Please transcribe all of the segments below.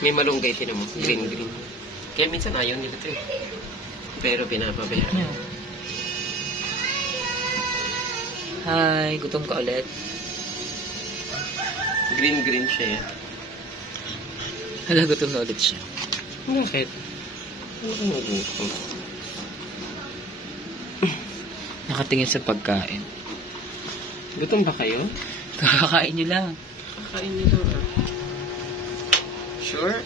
May malunggay, tinan mo. Green. Kaya minsan ayaw nila ito eh. Pero pinapabayaan. Yeah. Hi, gutom ka ulit. Green siya eh. Hala, gutom na ulit siya. Bakit? Ano gutom? Nakatingin sa pagkain. Gutom ba kayo? Kakakain nyo lang. Kakain nila ah. Sure?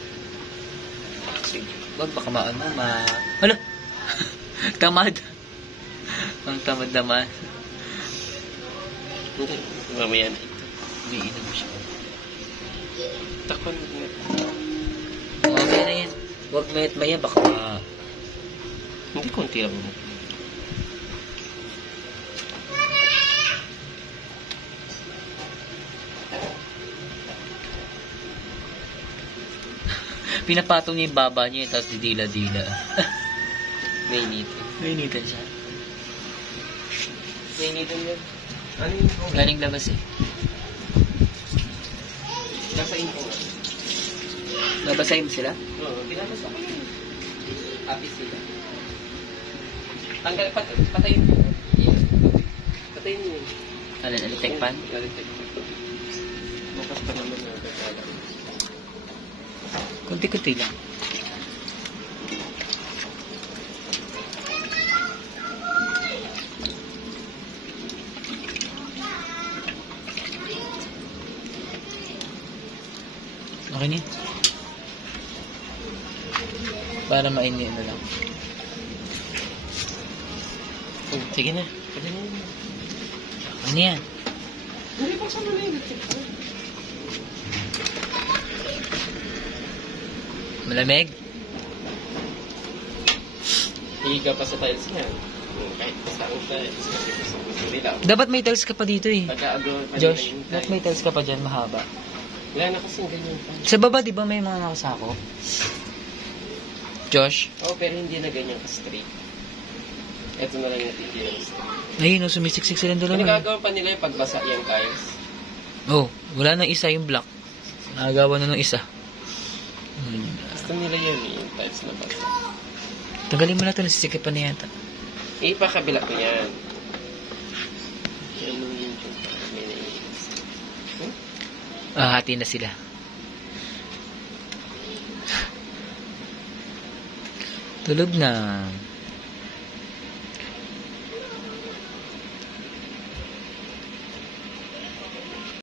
Sige. Wag baka maano, Hala! Tamad. Ang tamad naman. Hindi. Mamaya na ito. Umiinom siya. Takon na. Okay na yan. Wag mayat maya, baka Hindi, konti lang. pinapatong niya yung baba niya, tapos didila-dila. Nainitin. Nainitan siya. Nainitin yun. Ano yun? Galing labas eh. Basahin ko nga. Nabasahin mo sila? Oo, binabasa ko yun. Happy sila. Tanggal, patayin mo. Yeah. Patayin mo yun. Alin, alitek pan? Alitek pan. Bukas pa naman na kakalang. Kunti-kunti lang. Okay na. Para mainin na lang. Oh, sige na. Pwede na yun. Ano yan? Hindi pa sa mga electric pan. Malamig? Higa pa sa tiles niya. Kahit saan tiles. Dapat may tiles ka pa dito eh. Pagka-abroad pa Josh, nila yung dapat may tiles ka pa dyan, mahaba. Wala na kasing ganyan pa. Sa baba, di ba may mga nakasako? Josh? Oo, pero hindi na ganyan ka-straight. Ito na lang yung hindi lang straight. Ayun, sumisiksik silang dalawa. Nagagawa pa nila yung pagbasa yung tiles. Oh, wala nang isa yung block. Nagagawa na ng isa. Gusto nila yun eh, yung tiles na basa. Tanggalin mo na ito, nasisikip pa na yata. Ipakabila ko yan. Ano yun yung may naiinis. Hati na sila. Tulog na.